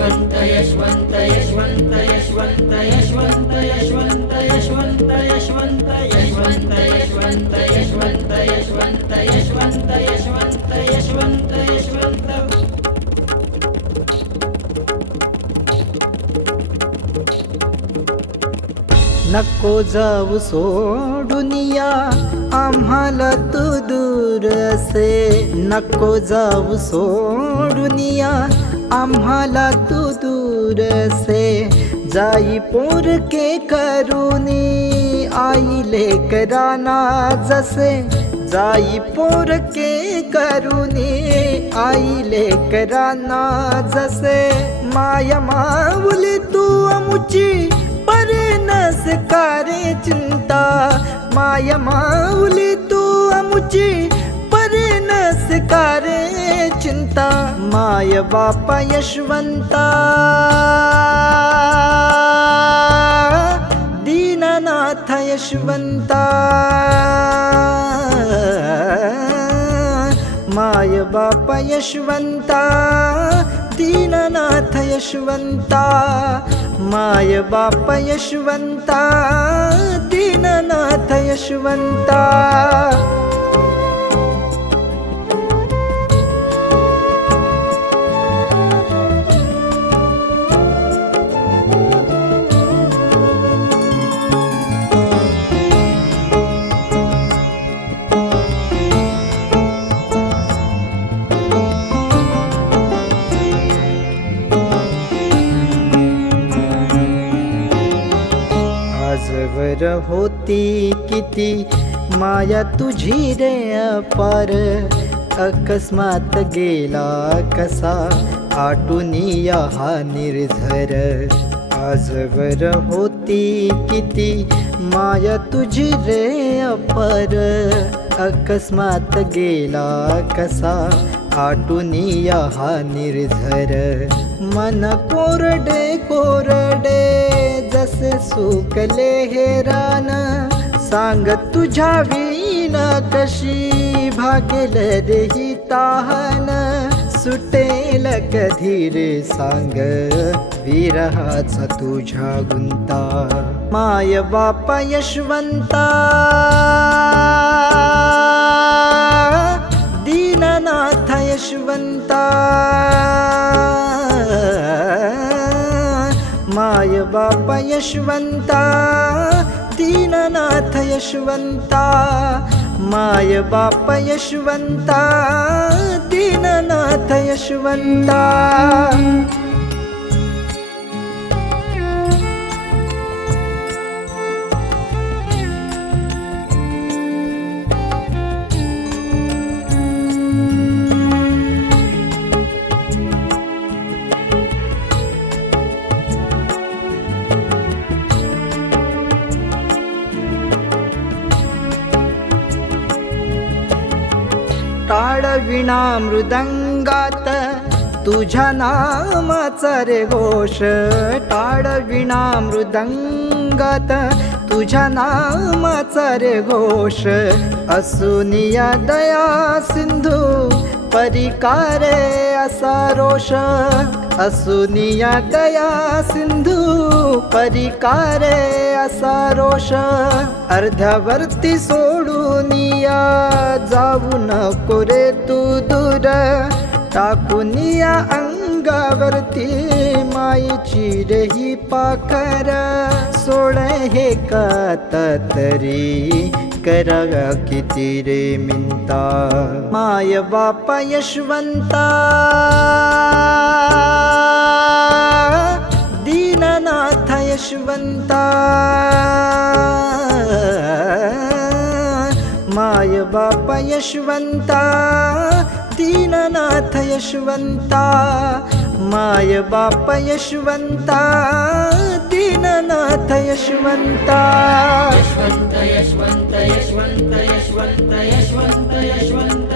यशवंत यशवंत यशवंत यशवंत यशवंत यशवंत यशवंत यशवंत यशवंत यशवंत यशवंत यशवंत यशवंत यशवंत यशवंत यशवंत नको जाऊ सोडून आम्हाला तू दूर असे नको जाऊ सोडून आम्हाला तू दूर असे जाई पोरके करुनी आई लेकराना जसे. जाई पोर के करुनी आई लेकराना जसे. माया माऊली तू अमुची परनस कारे चिंता. माया माऊली तू अमुची परनस कारे चिंता. माय बापा यशवंता। दीननाथ यशवंता। माय बापा यशवंता। दीननाथ यशवंता। माय बापा यशवंता। दीननाथ यशवंता आजवर होती किती माया तुझी रे अपार. अकस्मात गेला कसा? आटून या हा निर्झर. आजवर होती किती माया तुझी रे अपार. अकस्मात गेला कसा? आटून या हा निर्झर. मन कोरडे कोरडे कसे सुकले हे रान। सांग तुझ्या वीणा कशी भागेल रे ही ताहन। सुटेल कधी रे सांग विरहाचा तुझ्या गुंता। माय बापा यशवंता। दीननाथ यशवंता। माय बापा यशवंता दीननाथ यशवंता माय बापा यशवंता दीननाथ यशवंता वाढविणा मृदंगात तुझ्या नामाचा रे घोष टाळविणा मृदंगात तुझ्या नामाचा रे घोष असुनिया दया सिंधू परिकारे असा रोष. असुनिया दया सिंधू परिकारे असा रोष अर्ध्यावरती सोडून या. जाऊ नको रे तू दूर. टाकून या अंगावरती माईची रे ही पाखर. सोड हे कात तरी. करा किती रे मिंता. माय बापा यशवंता. यशवंता। माय बापा यशवंता दीननाथ यशवंता। माय बापा यशवंता दीननाथ यशवंता। यशवंत यशवंत यशवंत यशवंत यशवंत यशवंत